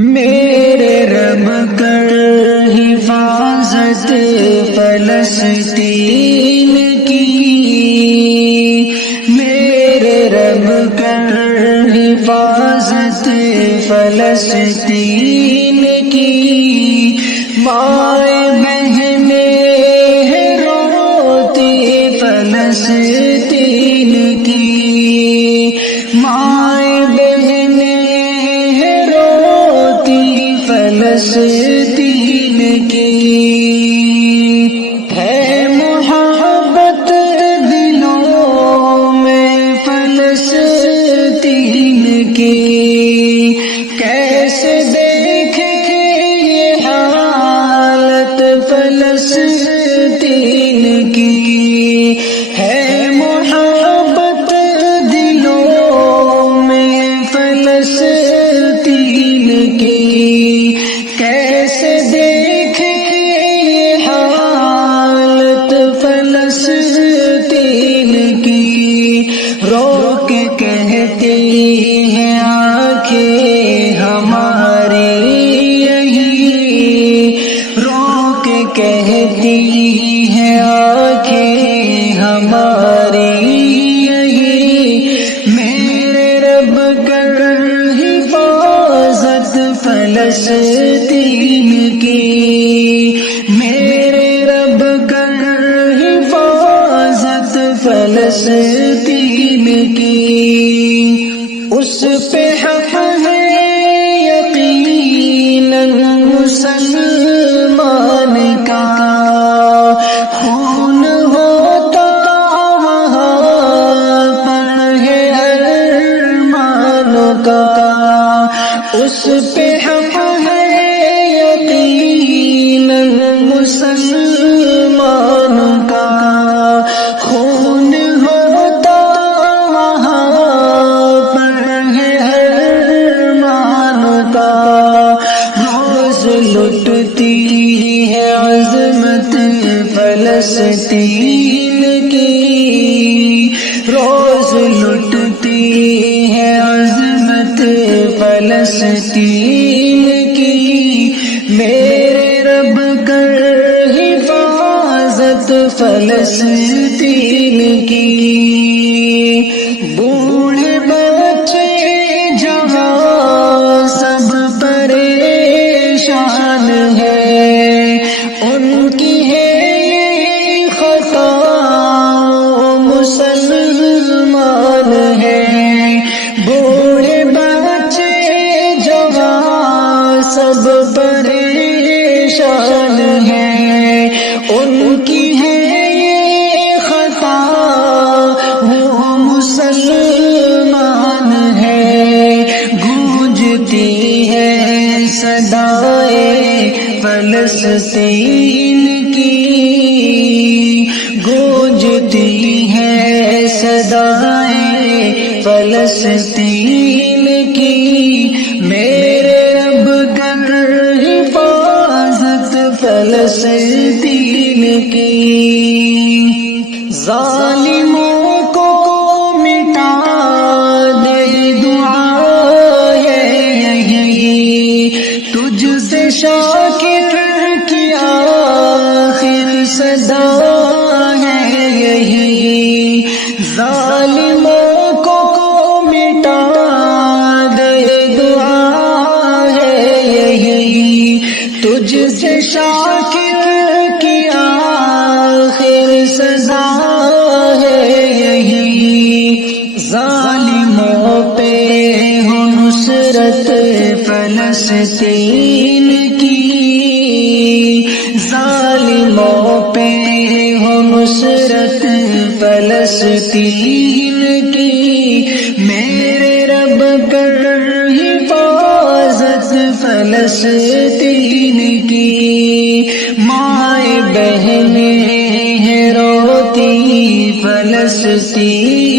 میرے رب کر حفاظت فلسطین کی، میرے رب کر حفاظت فلسطین کی، مائیں بہنیں ہیں روتی فلسطین کی، مائیں بہنیں ہیں روتی فلسطین کی، ہے محبت دلوں میں فلسطین کی، کیسے دیکھے یہ حالت فلسطین کی، ہے محبت دلوں میں فلسطین کی، کیسے دیکھے یہ حالت فلسطین کی، رو کے کہتی ہیں آنکھیں ہماری یہی، رو کے کہتی ہیں آنکھیں ہماری یہی، میرے رب کر حفاظت فلسطین کی، میرے رب کر حفاظت فلسطین کی، اس پہ حق ہے یقیناً مسلمان کا، خون ہوتا وہاں پر ہے ارمان کا، اس پہ حق ہے یقیناً مسلمان کا، خون ہوتا وہاں پر ہے ارمان کا، روز لٹتی ہے عظمت فلسطین کی، روز لٹتی ہے عظمت فلسطین کی، میرے رب کر حفاظت فلسطین کی، بوڑھے بچے جوان سب پریشان ہیں، ان کی ہے یہ خطا مسلمان ہیں، بوڑھے بچے جوان سب پریشان ہیں، ان کی ہے یہ خطا وہ مسلمان ہیں، گونجتی ہے صدائے فلسطین کی، گونجتی ہے صدائے فلسطین کی، میرے رب کر حفاظت فلسطین کی، ظالموں کو مٹا دے دعا ہے یہی، تجھ سے شاکر کی آخر صدا ہے یہی، ظالموں کو مٹا دے دعا ہے یہی، تجھ سے شاکر کی آخر سزا ہے یہی، ظالموں پہ ہو نصرت فلسطین کی، ظالموں پہ ہو نصرت فلسطین کی، میرے رب کر حفاظت فلسطین کی، مائیں بہنیں ہیں روتی فلسطین